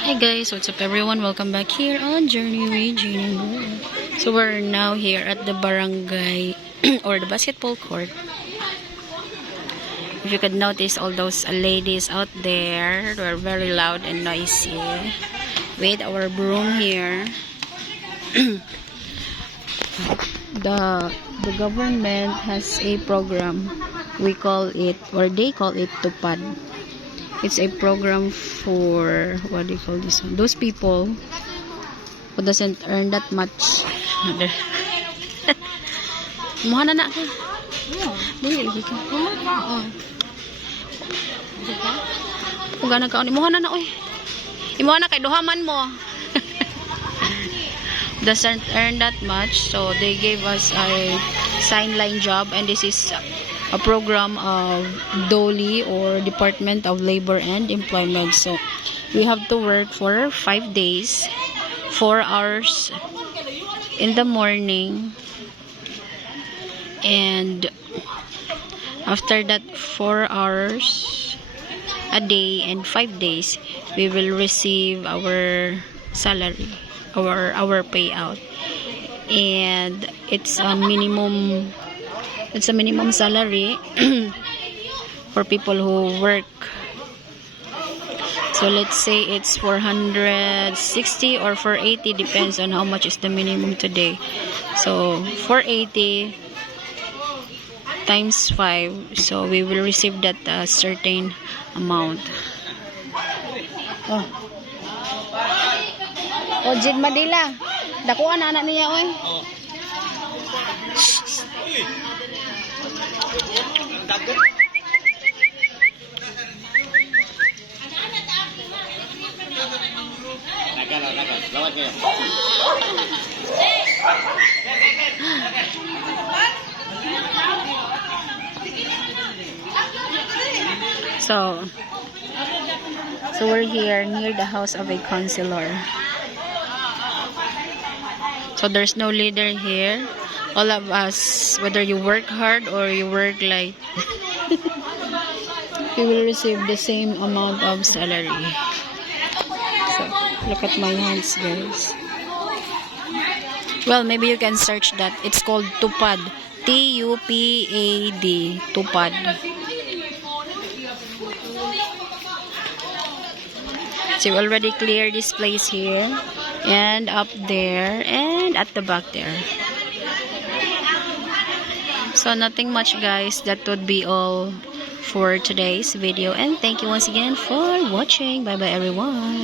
Hi guys, what's up everyone? Welcome back here on Journey with Jeannie Moore. So we're now here at the barangay or the basketball court. If you could notice all those ladies out there, they're very loud and noisy. With our broom here. The government has a program. We call it, or they call it Tupad. It's a program for, what do you call this one? Those people who doesn't earn that much. Muha na ka. Dili lagi ka. Kung gana ka, muha na oy. Imuha na kay duhaman mo. Doesn't earn that much, so they gave us a sign line job, and this is a program of DOLE, or Department of Labor and Employment. So we have to work for 5 days, 4 hours in the morning, and after that 4 hours a day and 5 days, we will receive our salary, our payout. And it's a minimum salary for people who work. So let's say it's 460 or 480, depends on how much is the minimum today. So 480 times 5, so we will receive that certain amount. Oh, Jid Madila, dakuan anak niya oy. Lawat kayo. So we're here near the house of a counselor. So there's no leader here. All of us, whether you work hard or you work light, you will receive the same amount of salary. So look at my hands, guys. Well, maybe you can search that. It's called Tupad. T-U-P-A-D. Tupad. So we already cleared this place here, and up there, and at the back there. So nothing much, guys. That would be all for today's video, and thank you once again for watching. Bye bye everyone.